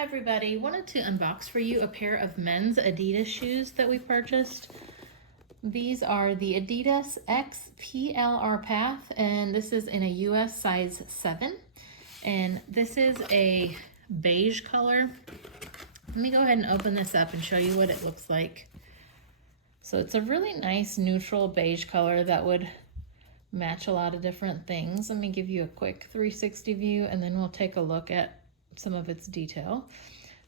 Hi everybody, wanted to unbox for you a pair of men's Adidas shoes that we purchased. These are the Adidas XPLR Path, and this is in a US size 7. And this is a beige color. Let me go ahead and open this up and show you what it looks like. So it's a really nice neutral beige color that would match a lot of different things. Let me give you a quick 360 view and then we'll take a look at some of its detail.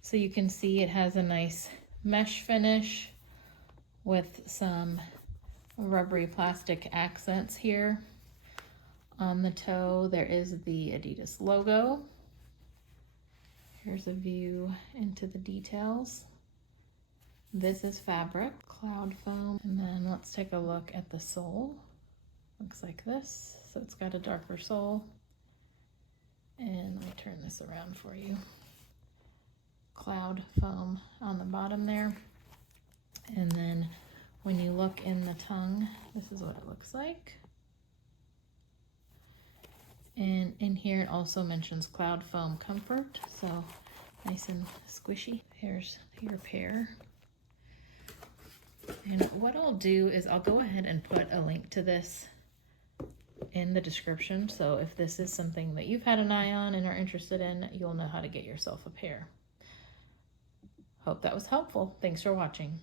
So you can see it has a nice mesh finish with some rubbery plastic accents here. On the toe there is the Adidas logo. Here's a view into the details. This is fabric, cloud foam, and then let's take a look at the sole. Looks like this, so it's got a darker sole. And let me turn this around for you. Cloud foam on the bottom there. And then when you look in the tongue, this is what it looks like. And in here it also mentions cloud foam comfort, so nice and squishy. Here's your pair. And what I'll do is I'll go ahead and put a link to this in the description, so if this is something that you've had an eye on and are interested in, you'll know how to get yourself a pair. Hope that was helpful. Thanks for watching.